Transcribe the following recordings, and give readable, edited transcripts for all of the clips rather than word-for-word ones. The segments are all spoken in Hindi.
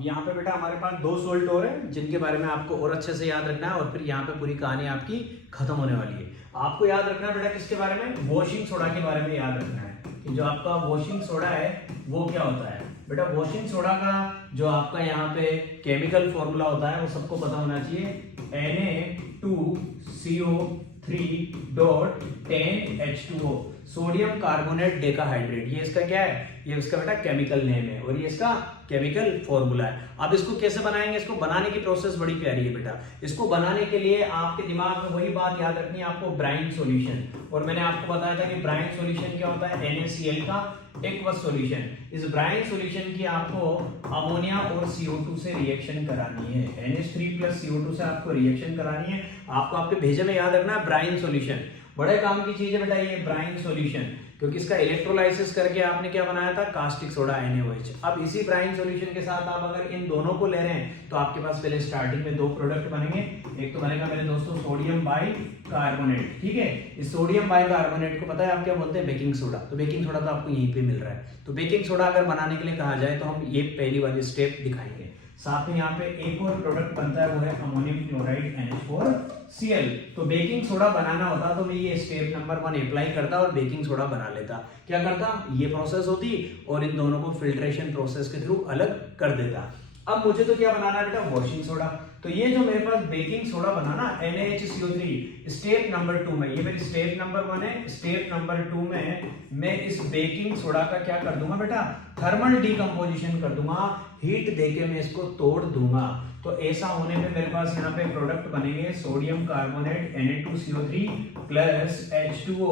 अब यहाँ पे बेटा हमारे पास 2 सोल्ट और है जिनके बारे में आपको और अच्छे से याद रखना है और फिर यहाँ पे पूरी कहानी आपकी खत्म होने वाली है। आपको याद रखना है बेटा किसके बारे में, वॉशिंग सोडा के बारे में याद रखना है कि जो आपका वॉशिंग सोडा है वो क्या होता है। बेटा वॉशिंग सोडा का जो आपका यहाँ पे केमिकल फॉर्मूला होता है वो सबको पता होना चाहिए, Na2CO3.10H2O, सोडियम कार्बोनेट डेकाहाइड्रेट। ये इसका क्या है, ये इसका बेटा केमिकल नेम है और ये इसका केमिकल फॉर्मूला है। अब इसको कैसे बनाएंगे, इसको बनाने की प्रोसेस बड़ी प्यारी है बेटा। इसको बनाने के लिए आपके दिमाग में वही बात याद रखनी है आपको, ब्राइन सॉल्यूशन। और मैंने आपको बताया था कि ब्राइन सॉल्यूशन क्या होता है, NaCl का एक्वस सॉल्यूशन। इस ब्राइन सॉल्यूशन की आपको अमोनिया और CO2 से रिएक्शन करानी है, NH3+ CO2 से आपको रिएक्शन करानी है। आपको आपके भेजे में याद रखना है ब्राइन सॉल्यूशन, बड़े काम की चीज है बेटा ये ब्राइन सॉल्यूशन, क्योंकि इसका इलेक्ट्रोलाइसिस करके आपने क्या बनाया था, कास्टिक सोडा NaOH। अब इसी ब्राइन सॉल्यूशन के साथ आप अगर इन दोनों को ले रहे हैं तो आपके पास पहले स्टार्टिंग में 2 प्रोडक्ट बनेंगे। एक तो बनेगा मेरे दोस्तों सोडियम बाइकार्बोनेट, ठीक है। इस सोडियम बाइकार्बोनेट को पता है आप क्या बोलते हैं, बेकिंग सोडा। तो बेकिंग सोडा तो आपको यहीं पे मिल रहा है। तो बेकिंग सोडा अगर बनाने के लिए कहा जाए तो हम ये पहली वाली स्टेप दिखाएंगे। साथ में यहाँ पे एक और प्रोडक्ट बनता है वो है अमोनियम क्लोराइड NH4Cl। तो बेकिंग सोडा बनाना होता तो मैं ये स्टेप नंबर 1 अप्लाई करता और बेकिंग सोडा बना लेता। क्या करता, ये प्रोसेस होती और इन दोनों को फिल्ट्रेशन प्रोसेस के थ्रू अलग कर देता। अब मुझे तो क्या बनाना है बेटा, वॉशिंग सोडा। तो ये जो मेरे पास बेकिंग सोडा बना ना NaHCO3, स्टेप नंबर 2 में, ये मेरी स्टेप नंबर 1 है। स्टेप नंबर 2 में मैं इस बेकिंग सोडा का क्या कर दूंगा बेटा, थर्मल डिकम्पोजिशन कर दूंगा, हीट देके मैं इसको तोड़ दूंगा। तो ऐसा होने में मेरे पास यहाँ पे प्रोडक्ट बनेंगे sodium carbonate Na2CO3 plus H2O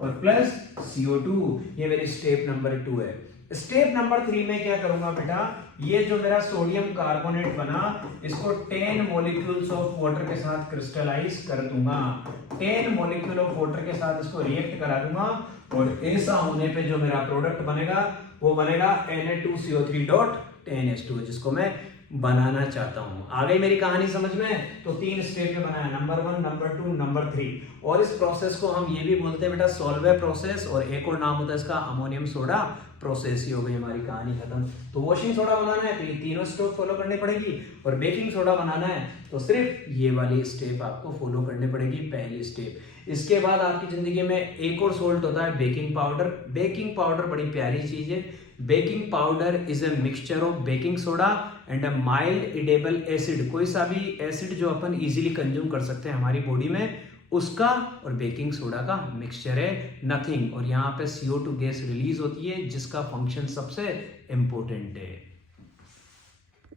और प्लस CO2। ये मेरी स्टेप नंबर 2 है। स्टेप नंबर 3 में क्या करूंगा बेटा, ये जो मेरा सोडियम कार्बोनेट बना इसको 10 मॉलिक्यूल्स ऑफ वाटर के साथ क्रिस्टलाइज कर दूंगा। 10 मॉलिक्यूल ऑफ वाटर के साथ इसको रिएक्ट करा दूंगा और ऐसा होने पे जो मेरा प्रोडक्ट बनेगा वो बनेगा Na2CO3.10H2, जिसको मैं बनाना चाहता हूं। आ गई मेरी कहानी समझ में। तो 3 स्टेप में बनाया, नंबर 1, नंबर 2, नंबर 3। और इस प्रोसेस को हम ये भी बोलते हैं बेटा सॉल्वे प्रोसेस, और एक और नाम होता है इसका अमोनियम सोडा प्रोसेस। ही हो गई हमारी कहानी खत्म। तो वॉशिंग सोडा बनाना है तो ये तीनों स्टेप फॉलो करनी पड़ेगी, और बेकिंग सोडा बनाना है तो सिर्फ ये वाली स्टेप आपको फॉलो करनी पड़ेगी, पहली स्टेप। इसके बाद आपकी जिंदगी में एक और सोल्ट होता है बेकिंग पाउडर। बेकिंग पाउडर बड़ी प्यारी चीज है। Baking powder is a mixture of baking soda and a mild edible acid. कोई सा भी एसिड जो अपन इजीली कंज्यूम कर सकते हैं हमारी बॉडी में, उसका और बेकिंग सोडा का मिक्सचर है, नथिंग। और यहाँ पे CO2 गैस रिलीज होती है जिसका फंक्शन सबसे इंपॉर्टेंट है।